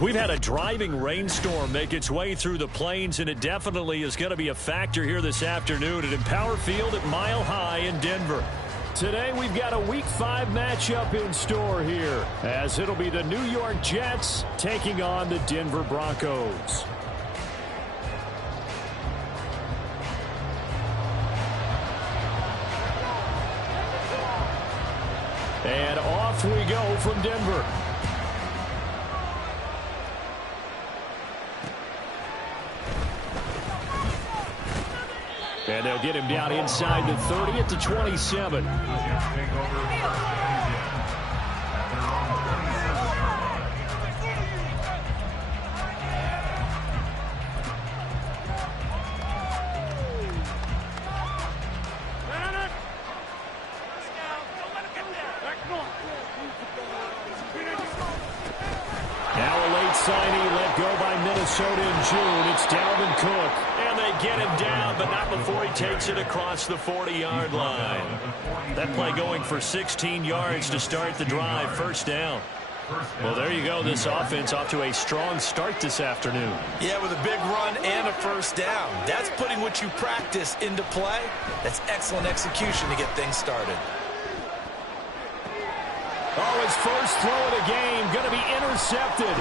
We've had a driving rainstorm make its way through the plains, and it definitely is going to be a factor here this afternoon at Empower Field at Mile High in Denver. Today we've got a Week 5 matchup in store here, as it'll be the New York Jets taking on the Denver Broncos. And off we go from Denver. And they'll get him down inside the 30 at the 27. Now a late signee let go by Minnesota in June. It's Dalvin Cook. And they get him down, but not before he takes it across the 40-yard line. That play going for 16 yards to start the drive. First down. Well, there you go. This offense off to a strong start this afternoon. Yeah, with a big run and a first down. That's putting what you practice into play. That's excellent execution to get things started. Oh, his first throw of the game going to be intercepted.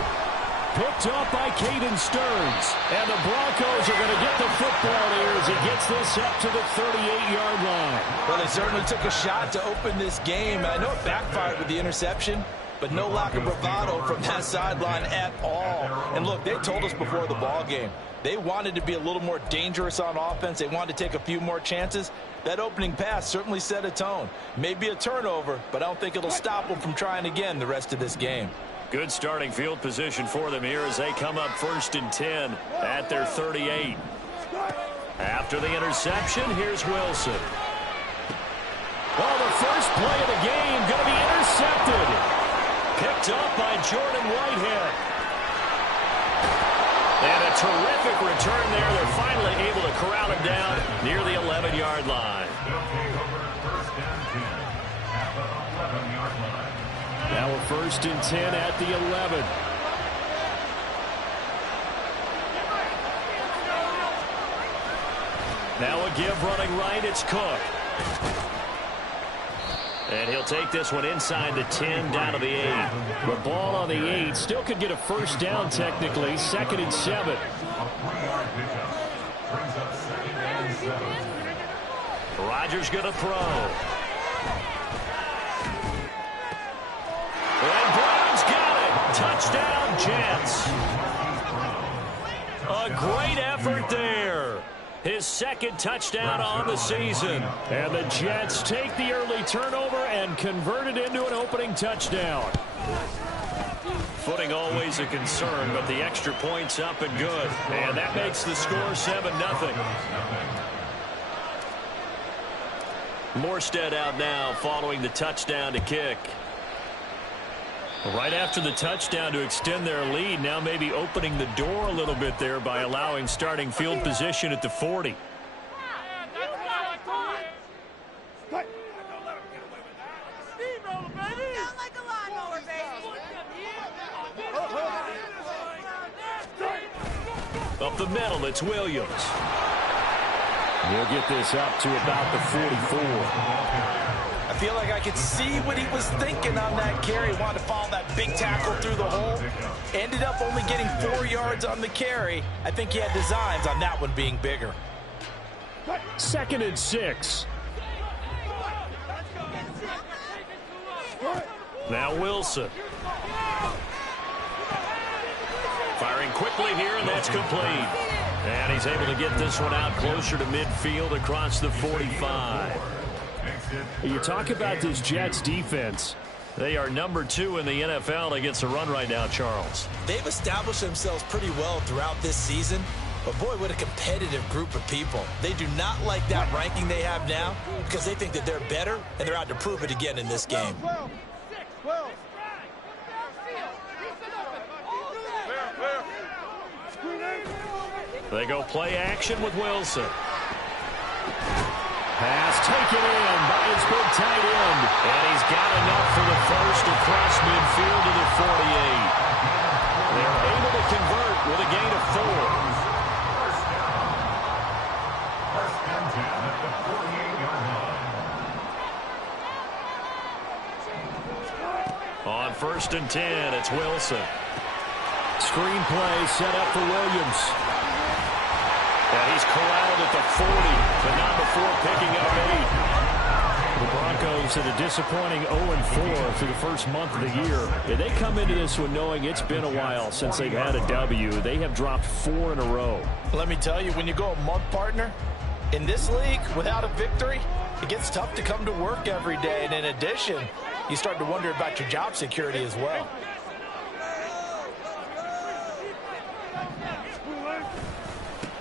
Picked up by Caden Stearns. And the Broncos are going to get the football here as he gets this up to the 38-yard line. Well, they certainly took a shot to open this game. I know it backfired with the interception, but no lack of bravado from that sideline at all. And look, they told us before the ball game, they wanted to be a little more dangerous on offense. They wanted to take a few more chances. That opening pass certainly set a tone. Maybe a turnover, but I don't think it'll stop them from trying again the rest of this game. Good starting field position for them here as they come up 1st and 10 at their 38. After the interception, here's Wilson. Oh, the first play of the game going to be intercepted. Picked up by Jordan Whitehead. And a terrific return there. They're finally able to corral him down near the 11-yard line. Now a 1st and 10 at the 11. Now a give running right. It's Cook. And he'll take this one inside the 10 down to the 8. The ball on the 8. Still could get a first down technically. 2nd and 7. Rodgers going to throw. And Brown's got it. Touchdown, Jets. A great effort there. His 2nd touchdown on the season. And the Jets take the early turnover and convert it into an opening touchdown. Footing always a concern, but the extra point's up and good. And that makes the score 7-0. Morstead out now following the touchdown to kick. Right after the touchdown to extend their lead, now maybe opening the door a little bit there by allowing starting field position at the 40. Up the middle, it's Williams. He'll get this up to about the 44. I feel like I could see what he was thinking on that carry. Wanted to follow that big tackle through the hole. Ended up only getting 4 yards on the carry. I think he had designs on that one being bigger. 2nd and 6. Now Wilson. Firing quickly here, and that's complete. And he's able to get this one out closer to midfield across the 45. You talk about this Jets defense. They are number 2 in the NFL against the run right now, Charles. They've established themselves pretty well throughout this season. But, boy, what a competitive group of people. They do not like that ranking they have now because they think that they're better, and they're out to prove it again in this game. They go play action with Wilson. Pass taken in by his big tight end. And he's got enough for the first across midfield to the 48. They're able to convert with a gain of 4. On 1st and 10, it's Wilson. Screen play set up for Williams. And he's corralled at the 40, but not before picking up 8. The Broncos had a disappointing 0-4 through the first month of the year. And they come into this one knowing it's been a while since they've had a W. They have dropped 4 in a row. Let me tell you, when you go a month, partner, in this league, without a victory, it gets tough to come to work every day. And in addition, you start to wonder about your job security as well.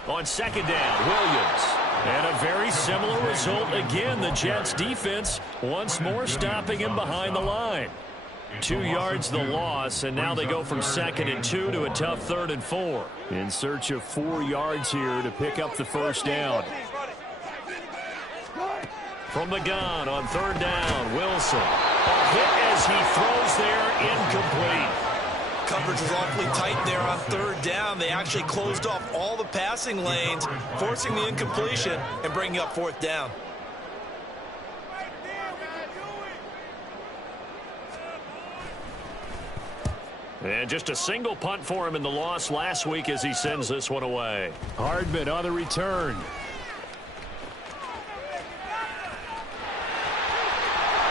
On 2nd down, Williams. And a very similar result again. The Jets defense once more stopping him behind the line. 2 yards the loss, and now they go from 2nd and 2 to a tough 3rd and 4. In search of 4 yards here to pick up the first down. From the gun on 3rd down, Wilson. A hit as he throws there, incomplete. Coverage was awfully tight there on 3rd down. They actually closed off all the passing lanes, forcing the incompletion and bringing up 4th down. And just a single punt for him in the loss last week as he sends this one away. Hardman on the return.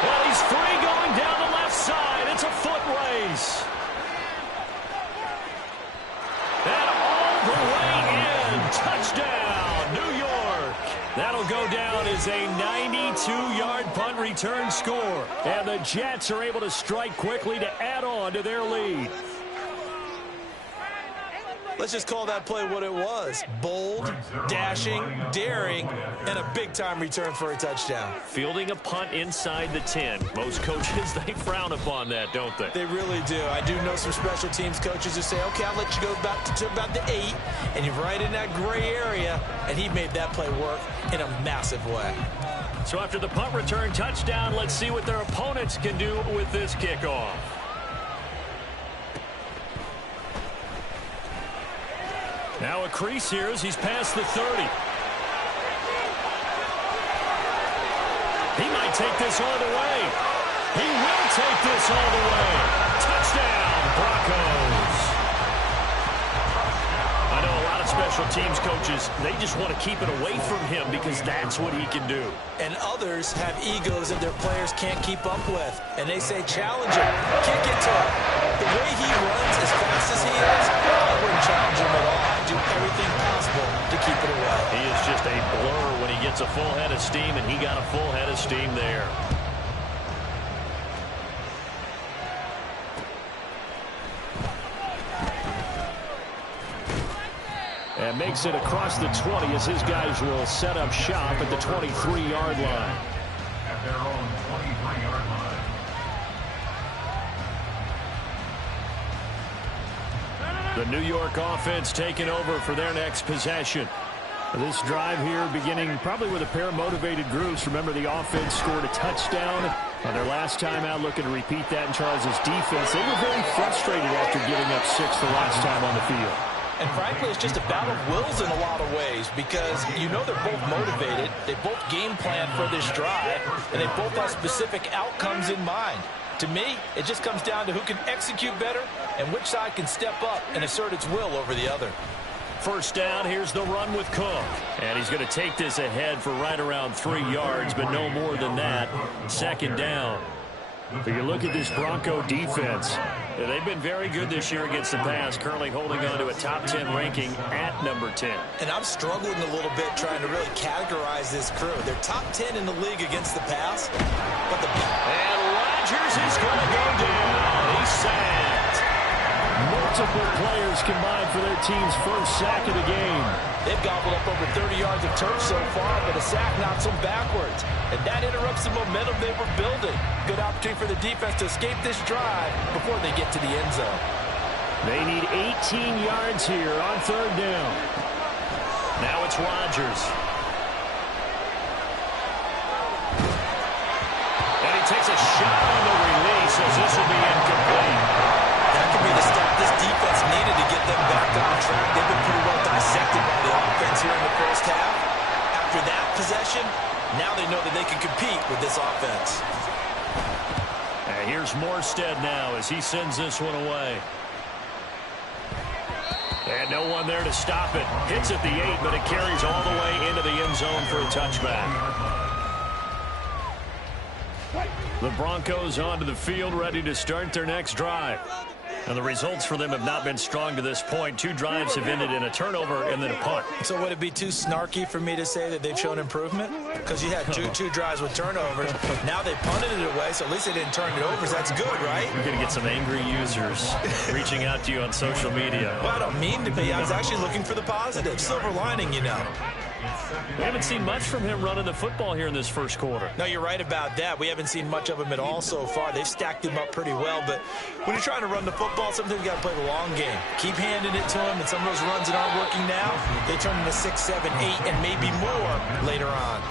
Well, he's free going down the left side. It's a foot race. And all the way in. Touchdown, New York. That'll go down as a 92-yard punt return score. And the Jets are able to strike quickly to add on to their lead. Let's just call that play what it was. Bold, dashing, daring, and a big-time return for a touchdown. Fielding a punt inside the 10. Most coaches, they frown upon that, don't they? They really do. I do know some special teams coaches who say, okay, I'll let you go back to about the 8, and you're right in that gray area, and he made that play work in a massive way. So after the punt return touchdown, let's see what their opponents can do with this kickoff. Now a crease here as he's past the 30. He might take this all the way. He will take this all the way. Touchdown, Broncos. I know a lot of special teams coaches, they just want to keep it away from him because that's what he can do. And others have egos that their players can't keep up with. And they say, challenge him, kick it to him. The way he runs as fast as he is, I wouldn't challenge him at all. I'd do everything possible to keep it away. He is just a blur when he gets a full head of steam, and he got a full head of steam there. And makes it across the 20 as his guys will set up shop at the 23-yard line. At their own 23-yard line. The New York offense taking over for their next possession. This drive here beginning probably with a pair of motivated groups. Remember, the offense scored a touchdown on their last time out, looking to repeat that in Charles's defense. They were very frustrated after giving up 6 the last time on the field. And frankly, it's just a battle of wills in a lot of ways because you know they're both motivated. They both game plan for this drive, and they both have specific outcomes in mind. To me, it just comes down to who can execute better and which side can step up and assert its will over the other. First down, here's the run with Cook. And he's going to take this ahead for right around 3 yards, but no more than that. 2nd down. If you look at this Bronco defense, they've been very good this year against the pass, currently holding on to a top 10 ranking at number 10. And I'm struggling a little bit trying to really categorize this crew. They're top 10 in the league against the pass. And Rodgers is going to go down. He's sacked. Multiple players combined for their team's first sack of the game. They've gobbled up over 30 yards of turf so far, but a sack knocks them backwards. And that interrupts the momentum they were building. Good opportunity for the defense to escape this drive before they get to the end zone. They need 18 yards here on 3rd down. Now it's Rodgers. And he takes a shot on the release as this will be incomplete. That could be the stop this defense needs half. After that possession, now they know that they can compete with this offense. And here's Morstead now as he sends this one away. And no one there to stop it. Hits at the 8, but it carries all the way into the end zone for a touchback. The Broncos onto the field, ready to start their next drive. And the results for them have not been strong to this point. 2 drives have ended in a turnover and then a punt. So would it be too snarky for me to say that they've shown improvement? Because you had two drives with turnovers. Now they punted it away, so at least they didn't turn it over. So that's good, right? You're going to get some angry users reaching out to you on social media. Well, I don't mean to be. I was actually looking for the positive. Silver lining, you know. We haven't seen much from him running the football here in this first quarter. No, you're right about that. We haven't seen much of him at all so far. They've stacked him up pretty well, but when you're trying to run the football, sometimes you got to play the long game. Keep handing it to him, and some of those runs that aren't working now, they turn into 6, 7, 8, and maybe more later on.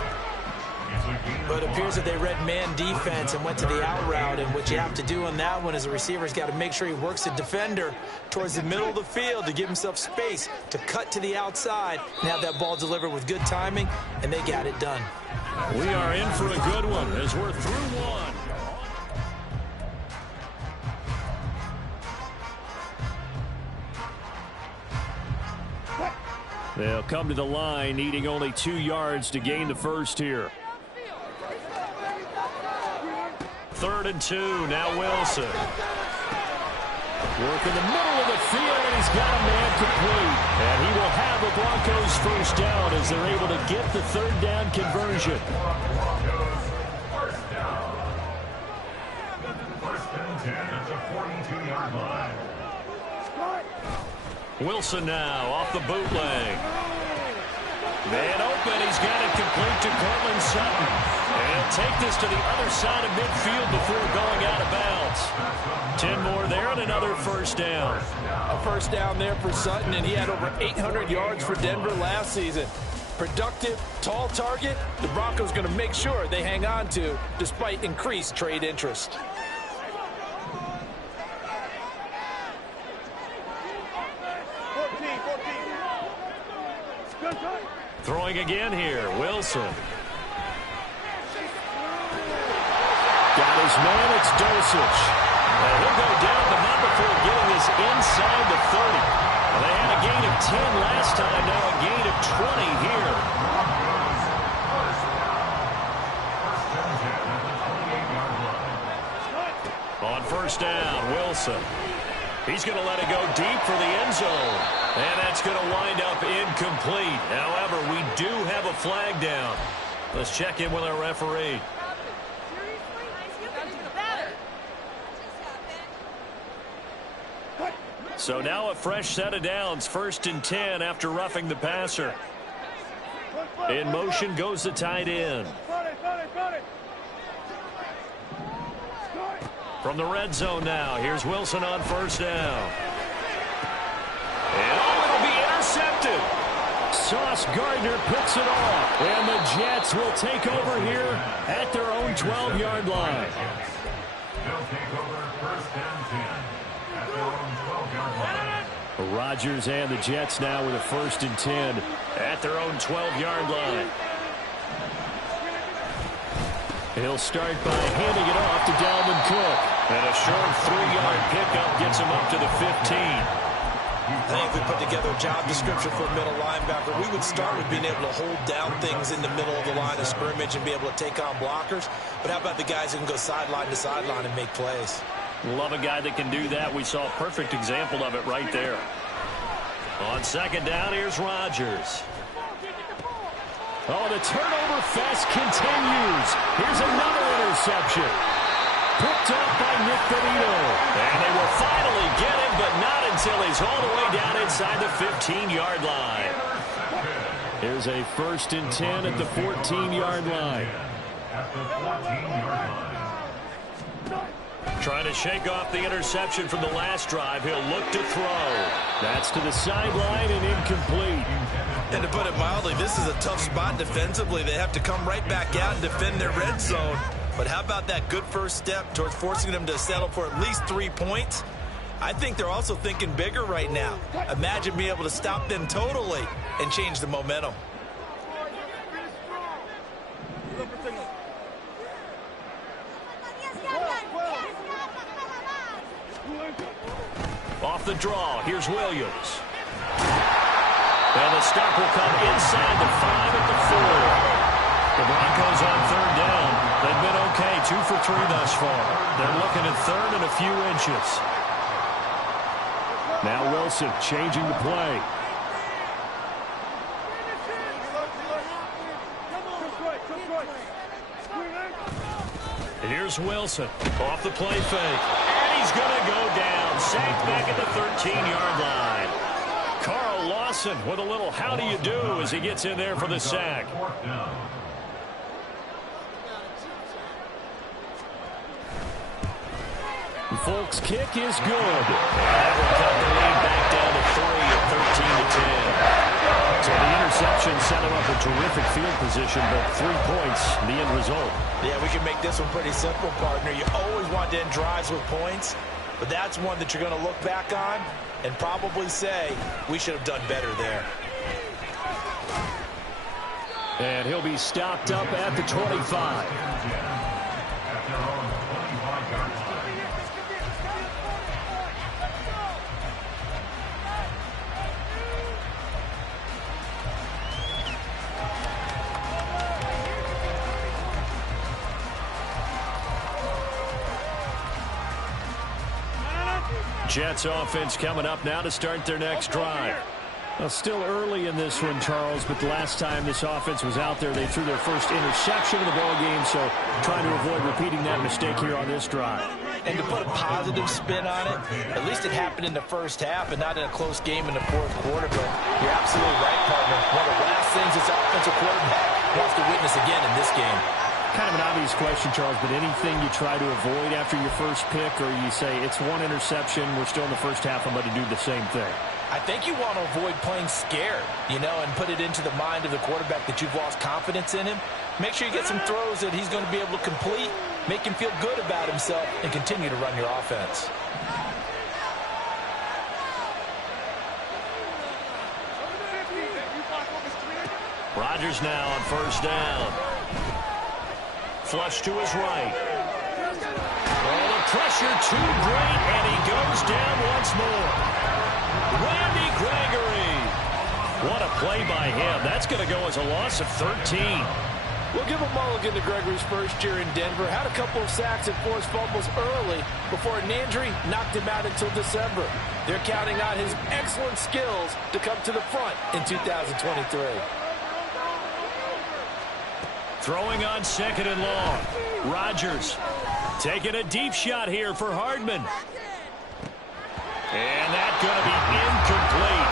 But it appears that they read man defense and went to the out route, and what you have to do on that one is the receiver's got to make sure he works the defender towards the middle of the field to give himself space to cut to the outside and have that ball delivered with good timing, and they got it done. We are in for a good one as we're through one. They'll come to the line, needing only 2 yards to gain the first here. 3rd and 2, now Wilson. Work in the middle of the field, and he's got a man complete. And he will have the Broncos first down as they're able to get the 3rd down conversion. First and 10 at the 42-yard line. Wilson now off the bootleg. Man open, he's got it complete to Courtland Sutton. And he'll take this to the other side of midfield before going out of bounds. 10 more there and another first down. A first down there for Sutton, and he had over 800 yards for Denver last season. Productive, tall target, the Broncos going to make sure they hang on to despite increased trade interest. Throwing again here, Wilson. Got his man, it's Dulcich. And he'll go down, but not before getting this inside the 30. Well, they had a gain of 10 last time, now a gain of 20 here. On first down, Wilson. He's going to let it go deep for the end zone. And that's going to wind up incomplete. However, we do have a flag down. Let's check in with our referee. So now a fresh set of downs. 1st and 10 after roughing the passer. In motion goes the tight end. From the red zone now, here's Wilson on first down. And it'll be intercepted. Sauce Gardner picks it off. And the Jets will take over here at their own 12-yard line. They'll take over 1st and 10 at their own 12-yard line. Rodgers and the Jets now with a 1st and 10 at their own 12-yard line. He'll start by handing it off to Dalvin Cook. And a short 3-yard pickup gets him up to the 15. I think if we put together a job description for a middle linebacker, we would start with being able to hold down things in the middle of the line of scrimmage and be able to take on blockers. But how about the guys who can go sideline to sideline and make plays? Love a guy that can do that. We saw a perfect example of it right there. On 2nd down, here's Rodgers. Oh, the turnover fest continues. Here's another interception. Picked up by Nick Benito. And they will finally get him, but not until he's all the way down inside the 15-yard line. Here's a 1st and 10 at the 14-yard line. At the 14-yard line. Trying to shake off the interception from the last drive. He'll look to throw. That's to the sideline and incomplete. And to put it mildly, this is a tough spot defensively. They have to come right back out and defend their red zone. But how about that good first step towards forcing them to settle for at least 3 points? I think they're also thinking bigger right now. Imagine being able to stop them totally and change the momentum. the draw. Here's Williams. And the stop will come inside the 5 at the 4. The Broncos on third down. They've been okay, 2 for 3 thus far. They're looking at third and a few inches. Now Wilson changing the play. And here's Wilson off the play fake. And he's going to go down. Sacked back at the 13-yard line. Carl Lawson with a little how do you do as he gets in there for the sack. Folks' kick is good. That will cut the lead back down to 3 at 13-10. So the interception set him up a terrific field position, but 3 points, the end result. Yeah, we can make this one pretty simple, partner. You always want to end drives with points, but that's one that you're going to look back on and probably say, we should have done better there. And he'll be stopped up at the 25. Jets offense coming up now to start their next drive. Well, still early in this one, Charles, but the last time this offense was out there, they threw their first interception of the ball game, so trying to avoid repeating that mistake here on this drive. And to put a positive spin on it, at least it happened in the first half and not in a close game in the fourth quarter. But you're absolutely right, partner. One of the last things this offensive quarterback wants to witness again in this game. Kind of an obvious question, Charles, but anything you try to avoid after your first pick, or you say it's one interception, we're still in the first half, I'm going to do the same thing? I think you want to avoid playing scared, and put it into the mind of the quarterback that you've lost confidence in him. Make sure you get some throws that he's going to be able to complete, make him feel good about himself, and continue to run your offense. Rodgers now on first down. Flush to his right. Oh, the pressure too great, and he goes down once more. Randy Gregory. What a play by him. That's going to go as a loss of 13. We'll give a mulligan to Gregory's first year in Denver. Had a couple of sacks and forced fumbles early before an injury knocked him out until December. They're counting on his excellent skills to come to the front in 2023. Throwing on second and long. Rodgers taking a deep shot here for Hardman. And that's going to be incomplete.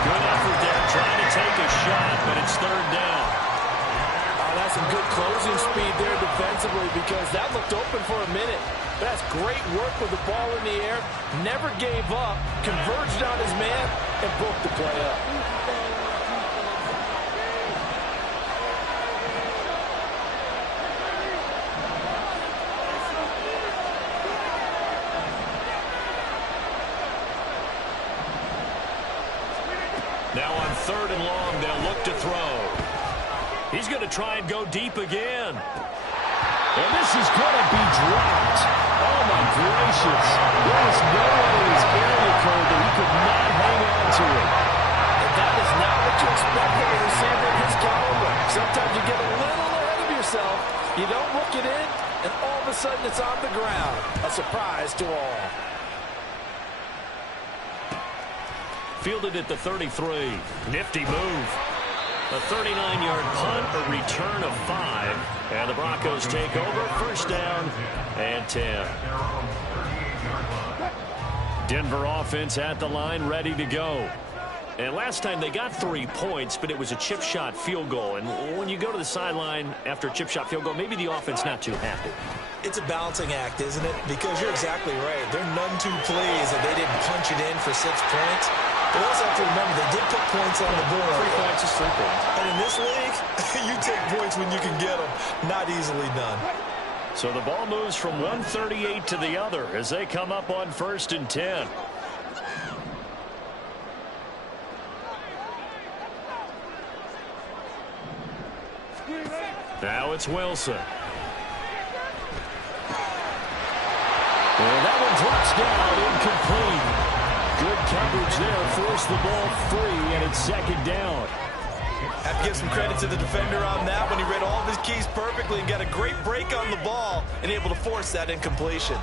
Good effort there trying to take a shot, but it's third down. Oh, that's some good closing speed there defensively because that looked open for a minute. But that's great work with the ball in the air. Never gave up, converged on his man, and broke the play up. Now on third and long, they'll look to throw. He's going to try and go deep again. And this is going to be dropped. Oh, my gracious. There was no one in his area code that he could not hang on to it. And that is not what you expect from a receiver of his caliber. Sometimes you get a little ahead of yourself. You don't look it in, and all of a sudden it's on the ground. A surprise to all. Fielded at the 33. Nifty move. A 39-yard punt, a return of 5. And the Broncos take over. First down and 10. Denver offense at the line, ready to go. And last time they got 3 points, but it was a chip shot field goal. And when you go to the sideline after a chip shot field goal, maybe the offense not too happy. It's a balancing act, isn't it? Because you're exactly right. They're none too pleased that they didn't punch it in for 6 points. But also have to remember, they did put points on the board. 3 points is 3 points. And in this league, you take points when you can get them. Not easily done. So the ball moves from 138 to the other as they come up on first and 10. Now it's Wilson. And that one drops down incomplete. coverage there, forced the ball free, and it's second down. Have to give some credit to the defender on that when he read all of his keys perfectly and got a great break on the ball and able to force that incompletion.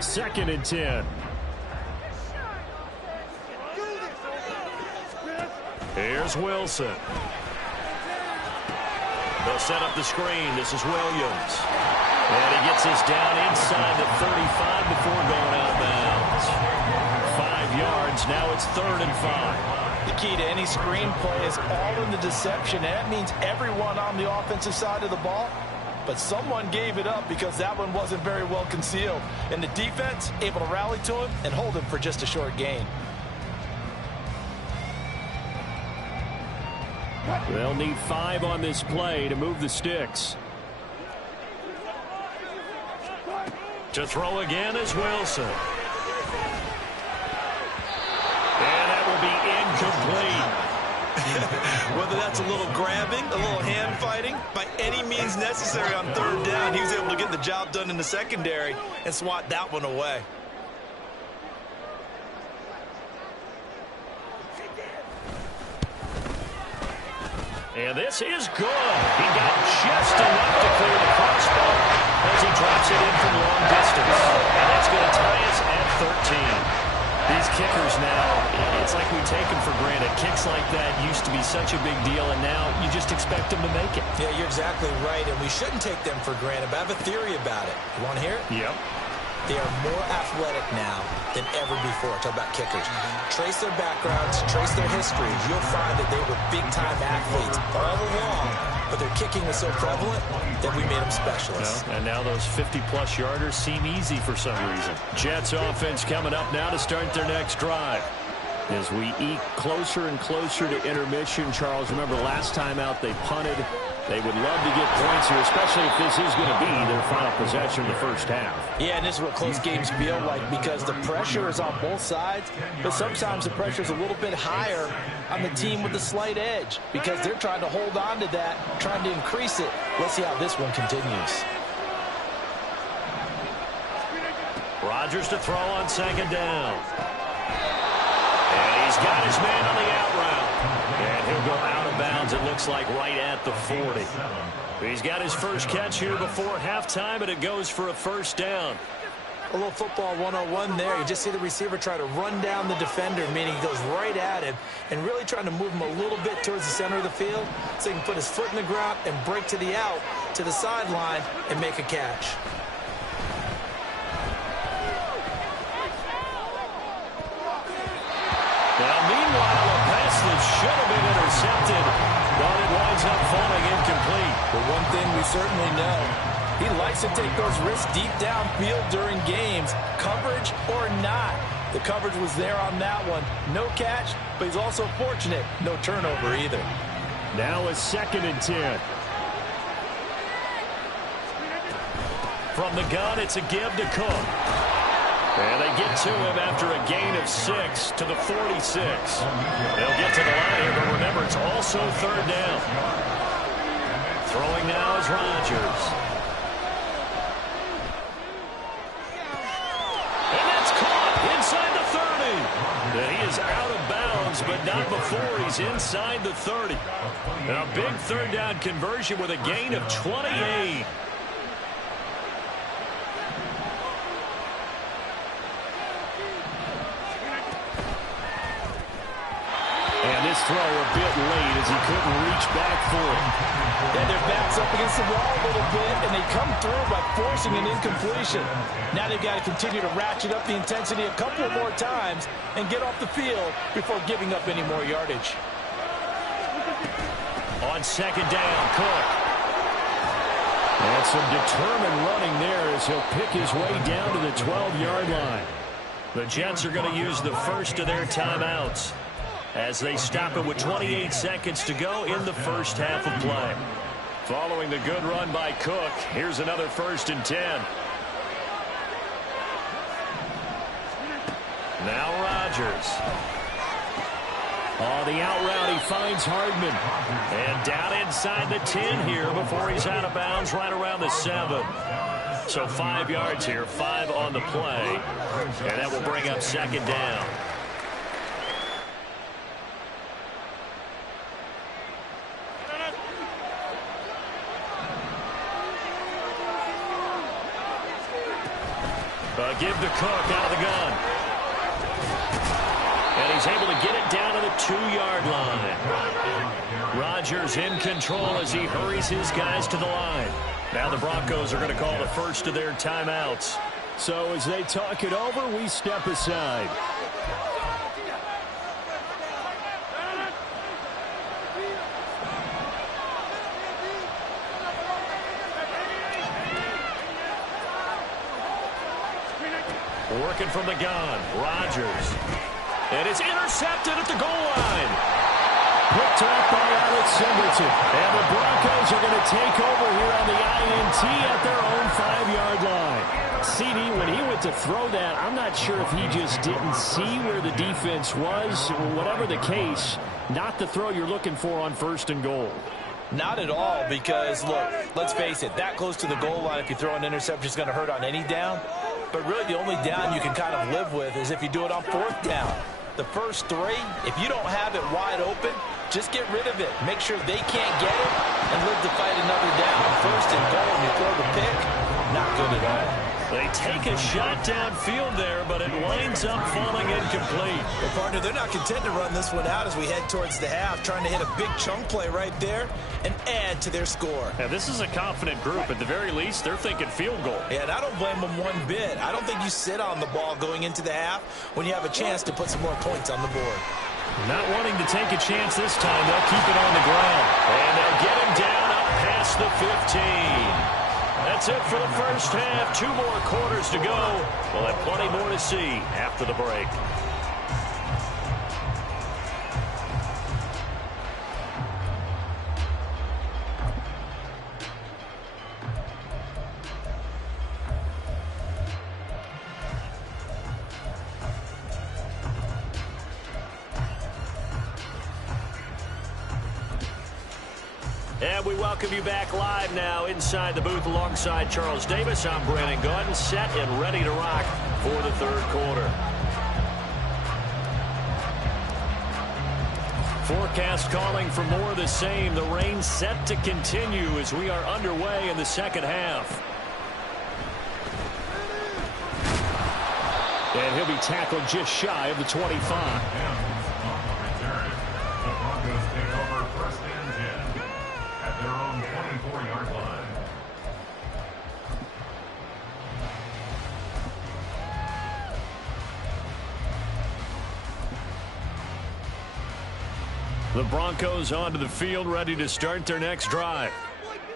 Second and 10. Here's Wilson. They'll set up the screen. This is Williams. And he gets this down inside the 35 before going out of bounds. 5 yards. Now it's 3rd and 5. The key to any screen play is all in the deception. And that means everyone on the offensive side of the ball. But someone gave it up because that one wasn't very well concealed. And the defense able to rally to him and hold him for just a short gain. They'll need 5 on this play to move the sticks. To throw again is Wilson. And that will be incomplete. Whether that's a little grabbing, a little hand fighting, by any means necessary on 3rd down, he was able to get the job done in the secondary and swat that one away. And this is good. He got just enough to clear the crossbar as he drops it in from long distance. And that's going to tie us at 13. These kickers now, it's like we take them for granted. Kicks like that used to be such a big deal, and now you just expect them to make it. Yeah, you're exactly right, and we shouldn't take them for granted, but I have a theory about it. You want to hear it? Yep. They are more athletic now than ever before. Talk about kickers. Trace their backgrounds, trace their histories. You'll find that they were big-time athletes all along, but their kicking was so prevalent that we made them specialists. Well, and now those 50-plus yarders seem easy for some reason. Jets offense coming up now to start their next drive. As we eke closer and closer to intermission, Charles, remember last time out they punted. They would love to get points here, especially if this is going to be their final possession of the first half. Yeah, and this is what close games feel like because the pressure is on both sides, but sometimes the pressure is a little bit higher on the team with the slight edge because they're trying to hold on to that, trying to increase it. Let's see how this one continues. Rodgers to throw on 2nd down. And he's got his man on the out route. And he'll go out of bounds, it looks like, right at the 40. He's got his first catch here before halftime, and it goes for a 1st down. A little football 101 there. You just see the receiver try to run down the defender, meaning he goes right at him and really trying to move him a little bit towards the center of the field so he can put his foot in the ground and break to the out, to the sideline, and make a catch. Now, meanwhile, a pass that should have been intercepted, but it winds up falling incomplete. But one thing we certainly know, he likes to take those risks deep downfield during games, coverage or not. The coverage was there on that one. No catch, but he's also fortunate. No turnover either. Now a 2nd and 10. From the gun, it's a give to Cook. And they get to him after a gain of 6 to the 46. They'll get to the line here, but remember, it's also 3rd down. Throwing now is Rodgers. And that's caught inside the 30. And he is out of bounds, but not before he's inside the 30. And a big 3rd down conversion with a gain of 28. And this throw a bit late as he couldn't reach back for it. And their backs up against the wall a little bit, and they come through by forcing an incompletion. Now they've got to continue to ratchet up the intensity a couple more times and get off the field before giving up any more yardage. On 2nd down, Cook. And some determined running there as he'll pick his way down to the 12-yard line. The Jets are going to use the first of their timeouts as they stop it with 28 seconds to go in the first half of play. Following the good run by Cook, here's another 1st and 10. Now Rodgers. On the out route, he finds Hardman. And down inside the 10 here before he's out of bounds right around the 7. So 5 yards here, 5 on the play. And that will bring up second down. Give to Cook out of the gun. And he's able to get it down to the 2-yard line. Rodgers in control as he hurries his guys to the line. Now the Broncos are going to call the first of their timeouts. So as they talk it over, we step aside. Working from the gun, Rodgers. And it's intercepted at the goal line. Picked off by Alex Singleton. And the Broncos are going to take over here on the INT at their own 5-yard line. CD, when he went to throw that, I'm not sure if he just didn't see where the defense was. Whatever the case, not the throw you're looking for on 1st and goal. Not at all, because, look, let's face it, that close to the goal line, if you throw an interception, is going to hurt on any down. But really the only down you can kind of live with is if you do it on 4th down. The first 3, if you don't have it wide open, just get rid of it. Make sure they can't get it and live to fight another down. 1st and goal, and you throw the pick, not good at all. They take a shot downfield there, but it winds up falling incomplete. Well, partner, they're not content to run this one out as we head towards the half, trying to hit a big chunk play right there and add to their score. Yeah, this is a confident group. At the very least, they're thinking field goal. Yeah, and I don't blame them one bit. I don't think you sit on the ball going into the half when you have a chance to put some more points on the board. Not wanting to take a chance this time, they'll keep it on the ground. And they'll get him down up past the 15. That's it for the first half. 2 more quarters to go. We'll have plenty more to see after the break. And we welcome you back live now inside the booth alongside Charles Davis. I'm Brandon Gaudin, set and ready to rock for the 3rd quarter. Forecast calling for more of the same. The rain set to continue as we are underway in the 2nd half. And he'll be tackled just shy of the 25. Their own 24-yard line. The Broncos onto the field, ready to start their next drive.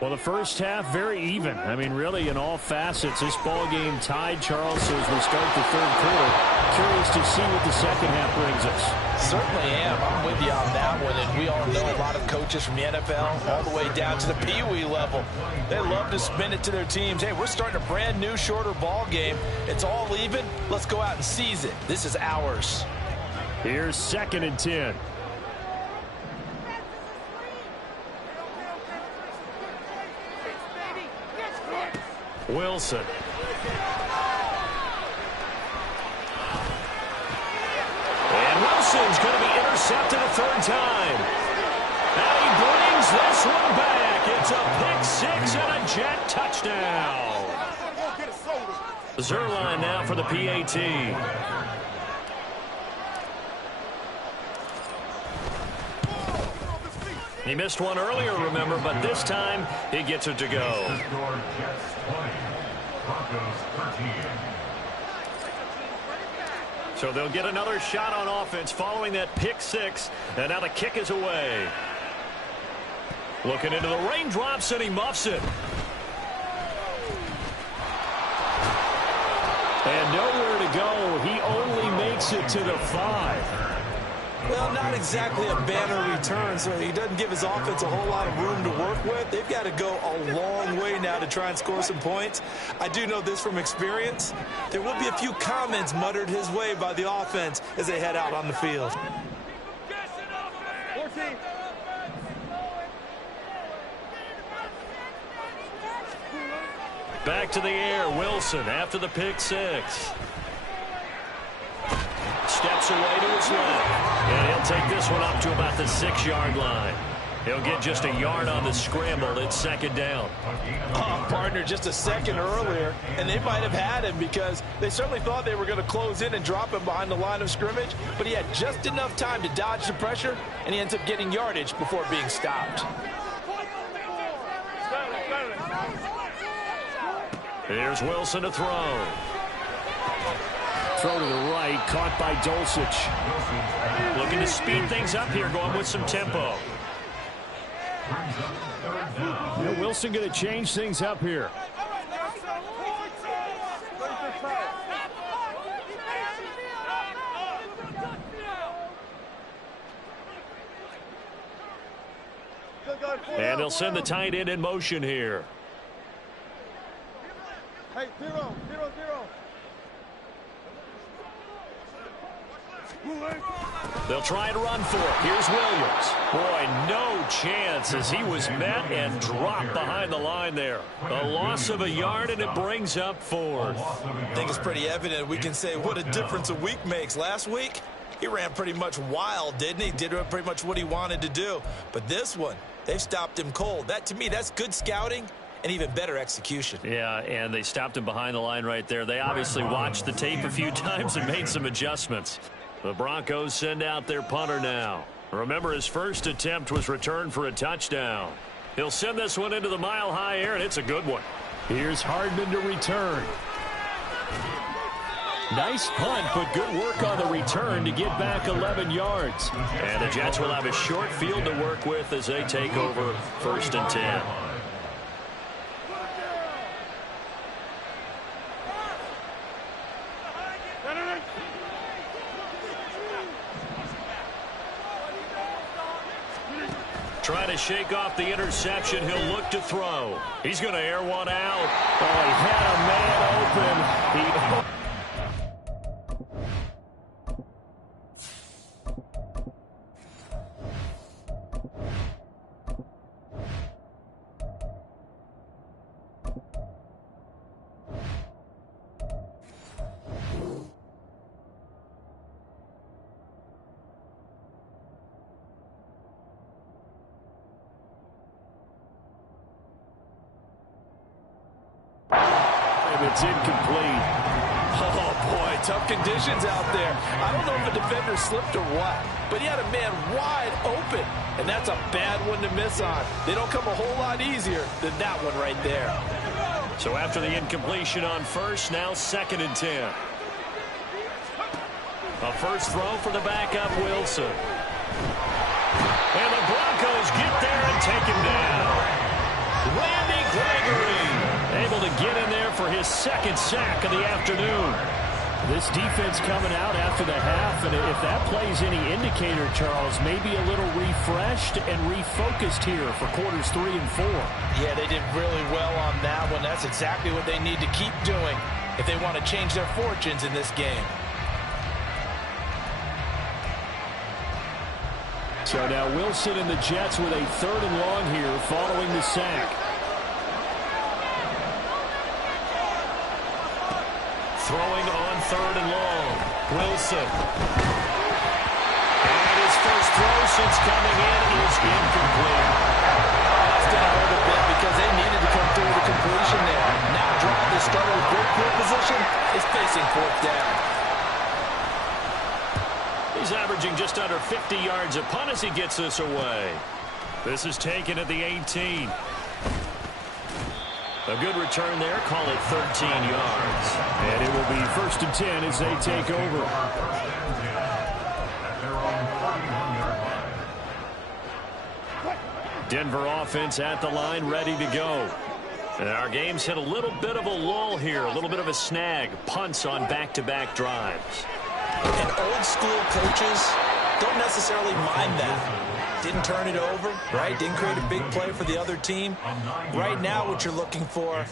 Well, the first half, very even. I mean, really, in all facets, this ball game tied, Charles, so as we start the 3rd quarter. Curious to see what the 2nd half brings us. Certainly am. I'm with you on that one. And we all know a lot of coaches from the NFL all the way down to the Pee Wee level. They love to spin it to their teams. Hey, we're starting a brand new, shorter ball game. It's all even. Let's go out and seize it. This is ours. Here's 2nd and 10. Wilson. And Wilson's going to be intercepted a 3rd time. And he brings this one back. It's a pick 6 and a Jet touchdown. Zuerlein now for the PAT. He missed one earlier, remember, but this time he gets it to go. So they'll get another shot on offense following that pick 6, and now the kick is away. Looking into the raindrops, and he muffs it. And nowhere to go. He only makes it to the 5. Well, not exactly a banner return, so he doesn't give his offense a whole lot of room to work with. They've got to go a long way now to try and score some points. I do know this from experience. There will be a few comments muttered his way by the offense as they head out on the field. Back to the air, Wilson after the pick six. Steps away to his left. And he'll take this one up to about the 6-yard line. He'll get just a yard on the scramble. It's second down. Oh, partner, just a second earlier, and they might have had him because they certainly thought they were going to close in and drop him behind the line of scrimmage, but he had just enough time to dodge the pressure, and he ends up getting yardage before being stopped. Here's Wilson to throw. Throw to the right, caught by Dulcich. Looking to speed things up here, going with some tempo. Yeah, Wilson going to change things up here. And he'll send the tight end in motion here. Hey, 0-0-0. They'll try to run for it. Here's Williams. Boy, no chance as he was met and dropped behind the line there. A loss of a yard, and it brings up fourth. I think it's pretty evident we can say what a difference a week makes. Last week, he ran pretty much wild, didn't he? Did pretty much what he wanted to do. But this one, they've stopped him cold. That, to me, that's good scouting and even better execution. Yeah, and they stopped him behind the line right there. They obviously watched the tape a few times and made some adjustments. The Broncos send out their punter now. Remember, his first attempt was returned for a touchdown. He'll send this one into the mile-high air, and it's a good one. Here's Hardman to return. Nice punt, but good work on the return to get back 11 yards. And the Jets will have a short field to work with as they take over 1st and 10. Trying to shake off the interception. He'll look to throw. He's going to air one out. Oh, he had a man open. It's incomplete. Oh, boy, tough conditions out there. I don't know if a defender slipped or what, but he had a man wide open, and that's a bad one to miss on. They don't come a whole lot easier than that one right there. So after the incompletion on first, now 2nd and 10. A first throw for the backup, Wilson. And the Broncos get there and take him down. Randy Gregory able to get in there for his 2nd sack of the afternoon. This defense coming out after the half, and if that plays any indicator, Charles, maybe a little refreshed and refocused here for quarters 3 and 4. Yeah, they did really well on that one. That's exactly what they need to keep doing if they want to change their fortunes in this game. So now Wilson and the Jets with a 3rd and long here following the sack. Throwing on 3rd and long. Wilson. And his first throw since coming in is incomplete. That's going to hurt a bit because they needed to come through the completion there. Now drive the starter with good field position is facing 4th down. He's averaging just under 50 yards a punt as he gets this away. This is taken at the 18. A good return there. Call it 13 yards. And it will be 1st and 10 as they take over. Denver offense at the line, ready to go. And our game's hit a little bit of a lull here, a little bit of a snag. Punts on back-to-back drives. And old school coaches don't necessarily mind that. Didn't turn it over, right? Didn't create a big play for the other team. Right now what you're looking for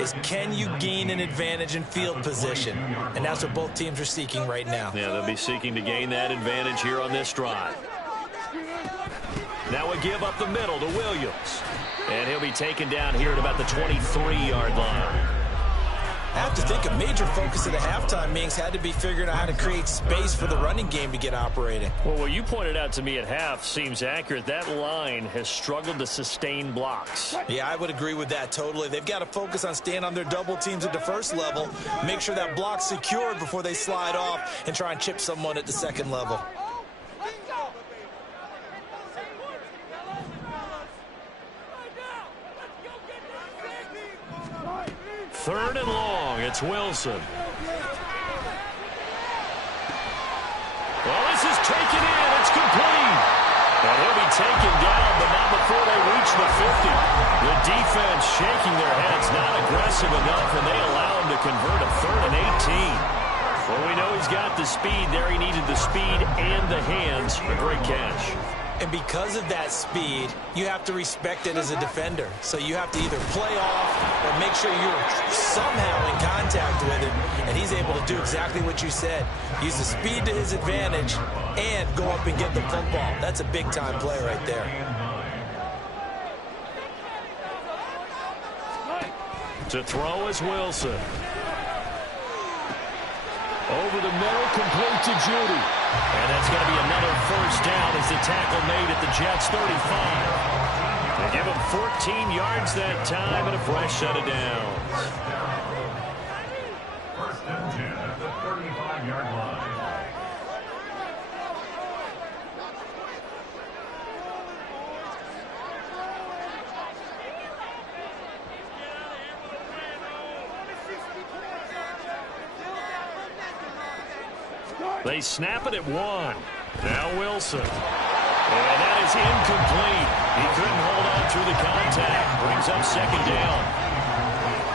is can you gain an advantage in field position? And that's what both teams are seeking right now. Yeah, they'll be seeking to gain that advantage here on this drive. Now a give up the middle to Williams. And he'll be taken down here at about the 23-yard line. I have to think a major focus of the halftime meetings had to be figuring out how to create space for the running game to get operating. Well, what you pointed out to me at half seems accurate. That line has struggled to sustain blocks. Yeah, I would agree with that totally. They've got to focus on staying on their double teams at the first level, make sure that block's secured before they slide off and try and chip someone at the second level. Third and long, it's Wilson. Well, this is taken in. It's complete. And he'll be taken down, but not before they reach the 50. The defense shaking their heads, not aggressive enough, and they allow him to convert a 3rd and 18. Well, we know he's got the speed there. He needed the speed and the hands. A great catch. And because of that speed, you have to respect it as a defender. So you have to either play off or make sure you're somehow in contact with him. And he's able to do exactly what you said. Use the speed to his advantage and go up and get the football. That's a big-time play right there. To throw is Wilson. Over the middle, complete to Judy. And that's going to be another first down as the tackle made at the Jets' 35. They give him 14 yards that time and a fresh set of downs. First and 10 at the 35-yard line. They snap it at 1. Now Wilson. And that is incomplete. He couldn't hold on through the contact. Brings up second down.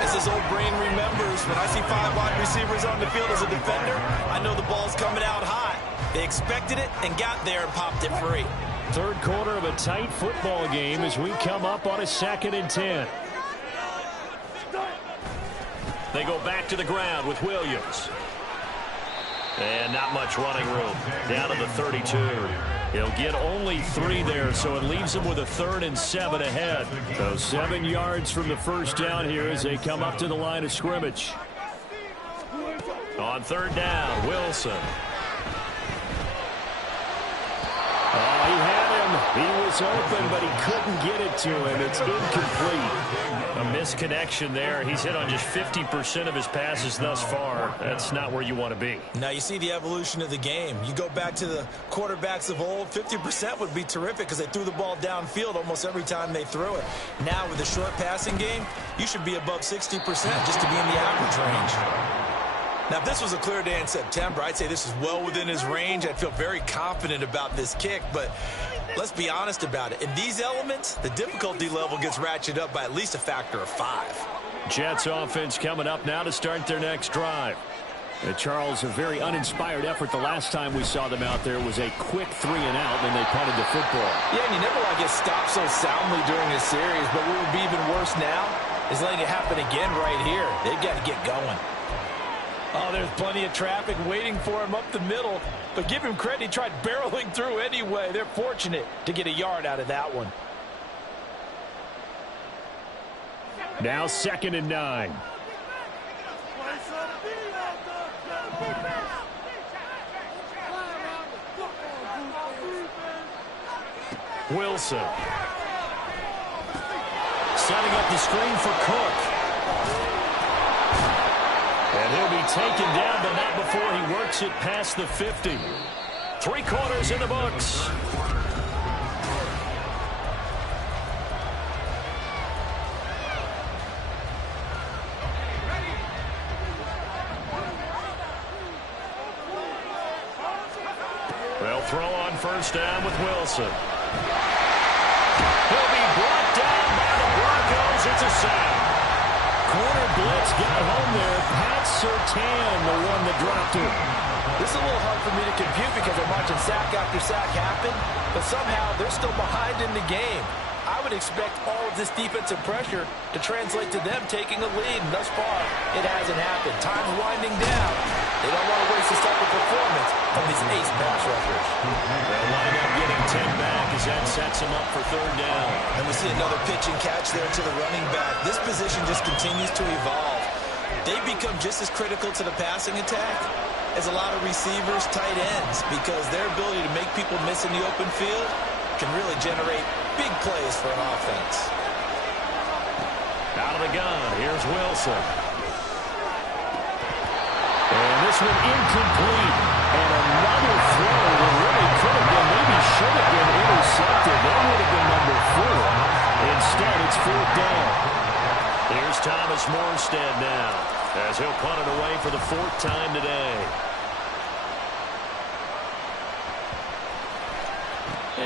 As his old brain remembers, when I see 5 wide receivers on the field as a defender, I know the ball's coming out high. They expected it and got there and popped it free. Third quarter of a tight football game as we come up on a 2nd and 10. They go back to the ground with Williams. And not much running room. Down to the 32. He'll get only 3 there, so it leaves him with a 3rd and 7 ahead. So 7 yards from the first down here as they come up to the line of scrimmage. On 3rd down, Wilson. Oh, he had him. He was open, but he couldn't get it to him. It's incomplete. A misconnection there. He's hit on just 50% of his passes thus far. That's not where you want to be. Now you see the evolution of the game. You go back to the quarterbacks of old, 50% would be terrific because they threw the ball downfield almost every time they threw it. Now with the short passing game, you should be above 60% just to be in the average range. Now, if this was a clear day in September, I'd say this is well within his range. I'd feel very confident about this kick, but let's be honest about it. In these elements, the difficulty level gets ratcheted up by at least a factor of 5. Jets offense coming up now to start their next drive. Charles, a very uninspired effort. The last time we saw them out there was a quick 3 and out, and they punted the football. Yeah, and you never want to get stopped so soundly during this series, but what would be even worse now is letting it happen again right here. They've got to get going. Oh, there's plenty of traffic waiting for him up the middle. But give him credit, he tried barreling through anyway. They're fortunate to get a yard out of that one. Now 2nd and 9. Wilson. Setting up the screen for Cook. And he'll be taken down, but not before he works it past the 50. 3 quarters in the books. They'll throw on first down with Wilson. He'll be brought down by the Broncos. It's a sack. Corner blitz got home there. Pat Surtain, the one that dropped it. This is a little hard for me to compute because I'm watching sack after sack happen, but somehow they're still behind in the game. I would expect all of this defensive pressure to translate to them taking a lead, and thus far, it hasn't happened. Time's winding down. They don't want to waste this type of performance from these ace pass rushers. They'll wind up getting 10 back as that sets them up for third down. And we see another pitch and catch there to the running back. This position just continues to evolve. They become just as critical to the passing attack as a lot of receivers, tight ends, because their ability to make people miss in the open field can really generate big plays for an offense. Out of the gun, here's Wilson. And this one incomplete. And another throw that really could have been, maybe should have been intercepted. That would have been number 4. Instead, it's fourth down. Here's Thomas Morstead now, as he'll punt it away for the 4th time today.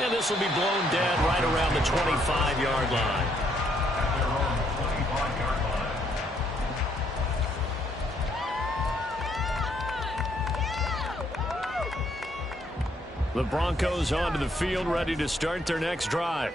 And this will be blown dead right around the 25-yard line. The Broncos onto the field, ready to start their next drive.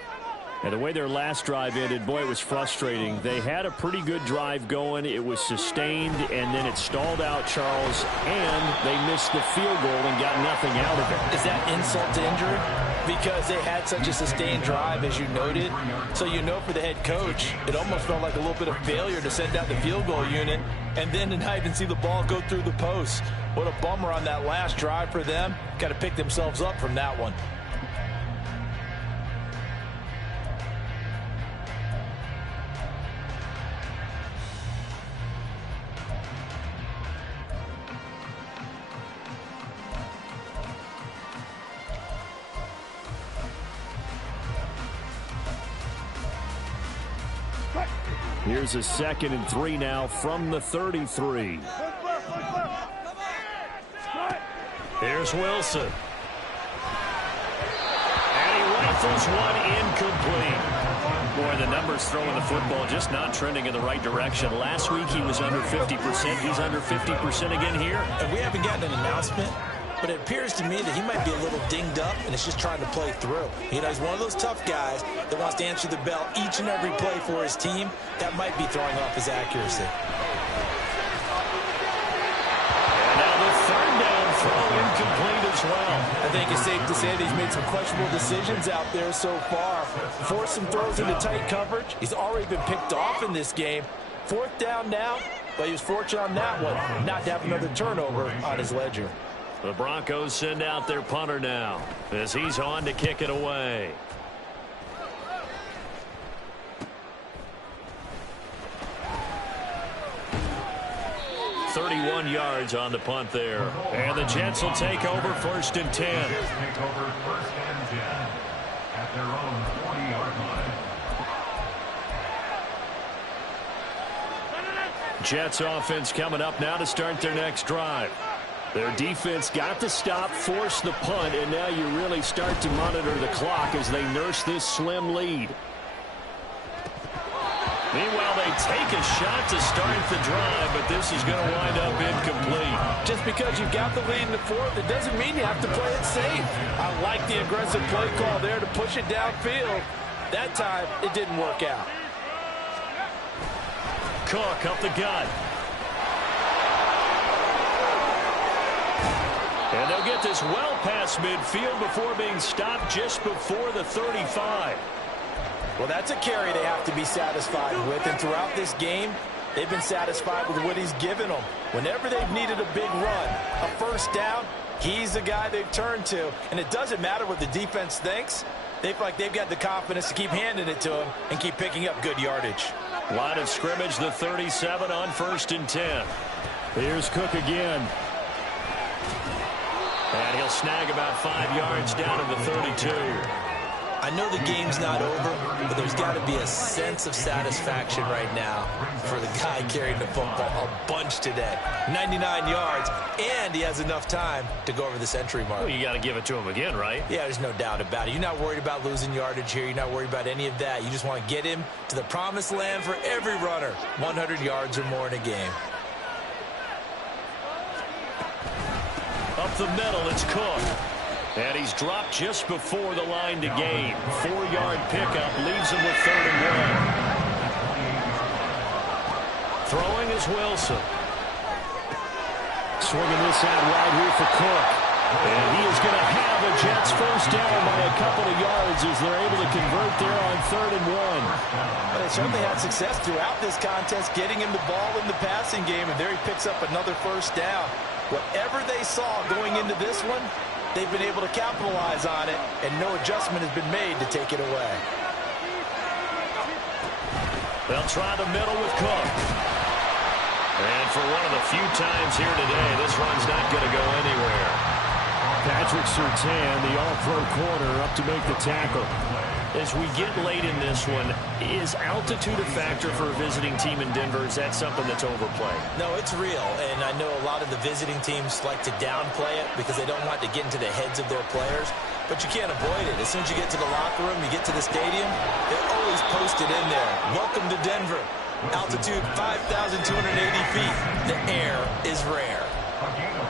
And the way their last drive ended, boy, it was frustrating. They had a pretty good drive going. It was sustained, and then it stalled out, Charles, and they missed the field goal and got nothing out of it. Is that insult to injury? Because they had such a sustained drive, as you noted. So you know for the head coach, it almost felt like a little bit of failure to send out the field goal unit and then to not even see the ball go through the post. What a bummer on that last drive for them. Got to pick themselves up from that one. Here's a 2nd and 3 now from the 33. Here's Wilson. And he rifles one incomplete. Boy, the numbers throwing the football just not trending in the right direction. Last week he was under 50%. He's under 50% again here. And we haven't gotten an announcement, but it appears to me that he might be a little dinged up and is just trying to play through. You know, he's one of those tough guys that wants to answer the bell each and every play for his team. That might be throwing off his accuracy. And now the 3rd down throw incomplete as well. I think it's safe to say that he's made some questionable decisions out there so far. Forced some throws into tight coverage. He's already been picked off in this game. 4th down now, but he was fortunate on that one not to have another turnover on his ledger. The Broncos send out their punter now as he's on to kick it away. .31 yards on the punt there. And the Jets will take over 1st and 10. Take over 1st and 10 at their own 40-yard line. Jets offense coming up now to start their next drive. Their defense got the stop, forced the punt, and now you really start to monitor the clock as they nurse this slim lead. Meanwhile, they take a shot to start the drive, but this is going to wind up incomplete. Just because you've got the lead in the 4th, it doesn't mean you have to play it safe. I like the aggressive play call there to push it downfield. That time, it didn't work out. Cook up the gut. And they'll get this well past midfield before being stopped just before the 35. Well, that's a carry they have to be satisfied with, and throughout this game, they've been satisfied with what he's given them. Whenever they've needed a big run, a 1st down, he's the guy they've turned to, and it doesn't matter what the defense thinks. They feel like they've got the confidence to keep handing it to him and keep picking up good yardage. Line of scrimmage, the 37 on 1st and 10. Here's Cook again. And he'll snag about 5 yards down to the 32. I know the game's not over, but there's got to be a sense of satisfaction right now for the guy carrying the football a bunch today. 99 yards, and he has enough time to go over the century mark. Well, you got to give it to him again, right? Yeah, there's no doubt about it. You're not worried about losing yardage here. You're not worried about any of that. You just want to get him to the promised land for every runner. 100 yards or more in a game. Up the middle, it's Cook. And he's dropped just before the line to gain. 4-yard pickup leaves him with 3rd and 1. Throwing is Wilson. swinging this out wide here for Cook. And he is going to have a Jets first down by a couple of yards as they're able to convert there on 3rd and 1. But they certainly had success throughout this contest, getting him the ball in the passing game, and there he picks up another first down. Whatever they saw going into this one, they've been able to capitalize on it, and no adjustment has been made to take it away. They'll try the middle with Cook. And for one of the few times here today, this run's not going to go anywhere. Patrick Surtain, the all-pro corner, up to make the tackle. As we get late in this one, is altitude a factor for a visiting team in Denver? Is that something that's overplayed? No, it's real, and I know a lot of the visiting teams like to downplay it because they don't want to get into the heads of their players, but you can't avoid it. As soon as you get to the locker room, you get to the stadium, they're always posted in there. Welcome to Denver. Altitude 5,280 feet. The air is rare.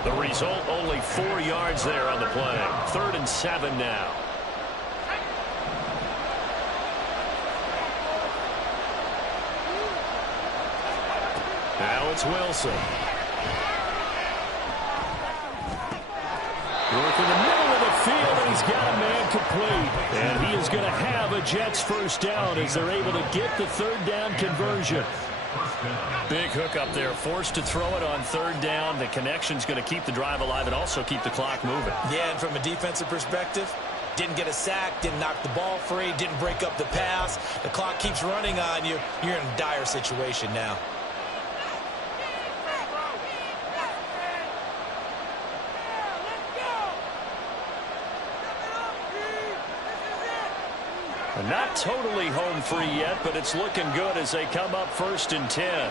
The result, only 4 yards there on the play. 3rd and 7 now. Now it's Wilson. Work in the middle of the field, and he's got a man complete. And he is going to have a Jets first down as they're able to get the 3rd down conversion. Big hook up there, forced to throw it on 3rd down. The connection's going to keep the drive alive and also keep the clock moving. Yeah, and from a defensive perspective, didn't get a sack, didn't knock the ball free, didn't break up the pass. The clock keeps running on you. You're in a dire situation now. Not totally home free yet, but it's looking good as they come up 1st and 10.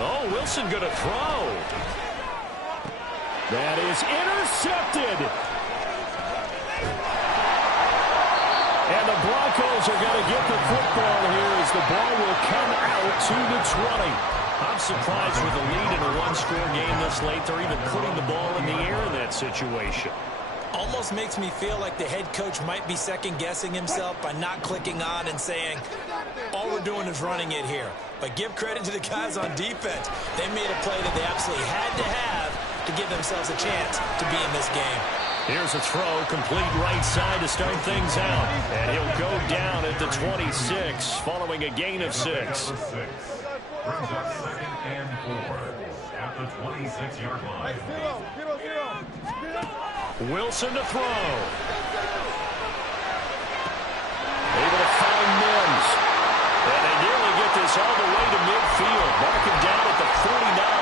Oh, Wilson going to throw. That is intercepted. And the Broncos are going to get the football here as the ball will come out to the 20. I'm surprised with a lead in a one-score game this late. They're even putting the ball in the air in that situation. Almost makes me feel like the head coach might be second-guessing himself by not clicking on and saying, all we're doing is running it here. But give credit to the guys on defense. They made a play that they absolutely had to have to give themselves a chance to be in this game. Here's a throw, complete right side to start things out. And he'll go down at the 26 following a gain of 6. Brings up 2nd and 4 at the 26-yard line. Wilson to throw. Able to find Mims. And they nearly get this all the way to midfield. Mark him down at the 49.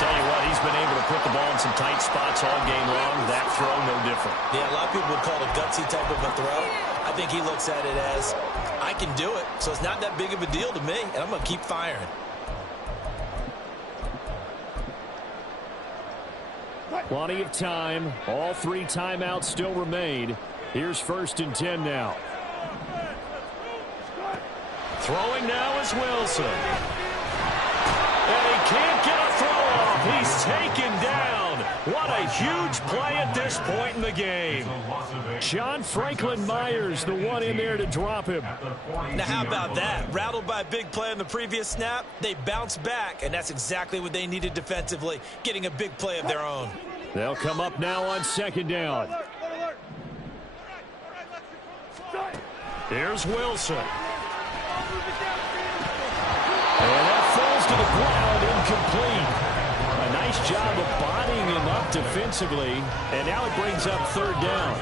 Tell you what, he's been able to put the ball in some tight spots all game long. That throw, no different. Yeah, a lot of people would call it a gutsy type of a throw. I think he looks at it as, I can do it, so it's not that big of a deal to me, and I'm going to keep firing. Plenty of time. All 3 timeouts still remain. Here's 1st and 10 now. Throwing now is Wilson. And he can't get a throw off. He's taken down. What a huge play at this point in the game. John Franklin Myers, the one in there to drop him. Now, how about that? Rattled by a big play on the previous snap, they bounce back, and that's exactly what they needed defensively, getting a big play of their own. They'll come up now on 2nd down. Here's Wilson. And that falls to the ground, incomplete. A nice job of bodying him up defensively, and now it brings up 3rd down.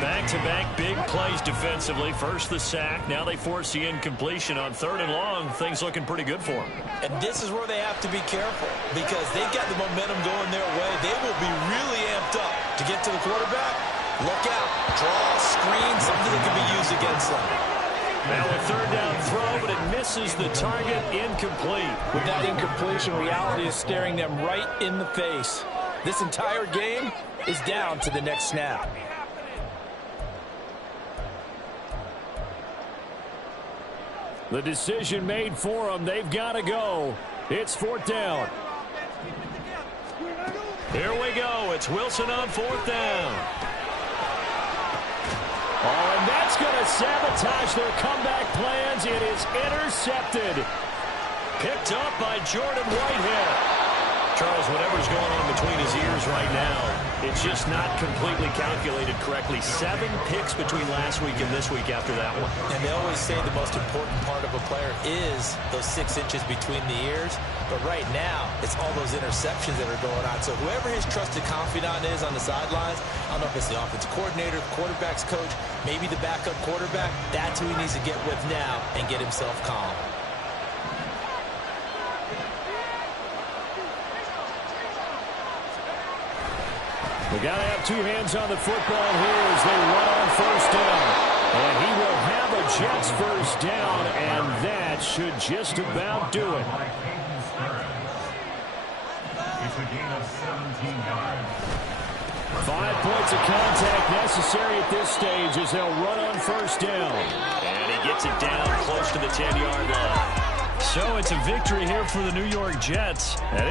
Back-to-back big plays defensively. First the sack, now they force the incompletion on 3rd and long. Things looking pretty good for them. And this is where they have to be careful because they've got the momentum going their way. They will be really amped up to get to the quarterback. Look out. Draw, screen, something that can be used against them. Now a 3rd down throw, but it misses the target, incomplete. With that incompletion, reality is staring them right in the face. This entire game is down to the next snap. The decision made for them. They've got to go. It's 4th down. Here we go. It's Wilson on 4th down. Oh, and that's going to sabotage their comeback plans. It is intercepted. Picked up by Jordan Whitehead. Charles, whatever's going on between his ears right now, it's just not completely calculated correctly. 7 picks between last week and this week after that one. And they always say the most important part of a player is those 6 inches between the ears. But right now, it's all those interceptions that are going on. So whoever his trusted confidant is on the sidelines, I don't know if it's the offensive coordinator, the quarterback's coach, maybe the backup quarterback, that's who he needs to get with now and get himself calm. We got to have 2 hands on the football here as they run on 1st down. And he will have a Jets 1st down, and that should just about do it. It's a gain of 17 yards. 5 points of contact necessary at this stage as they'll run on 1st down. And he gets it down close to the 10-yard line. So it's a victory here for the New York Jets.